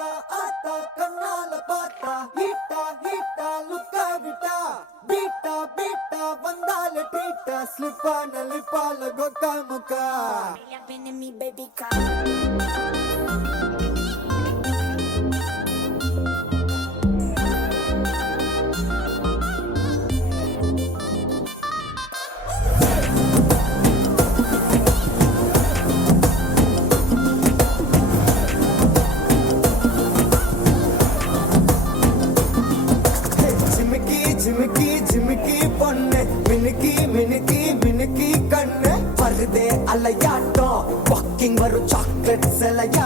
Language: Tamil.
ஆத்தா ஆத்தா கண்ணால பார்த்தா ஹீட்டா ஹீட்டா லுக்கா விட்டா பீட்டா பீட்டா வந்தால ட்ரீட்டா ஸ்லிப்பான லிப்பால கொக்கா முக்கா me, baby, come. ஜிமிக்கி ஜிமிக்கி ஜிமிக்கி பொண்ணு மினுக்கி மினுக்கி மினுக்கி கண்ணு வருதே அலையாட்டம் வாக்கிங் வரும் சாக்லேட் சிலையா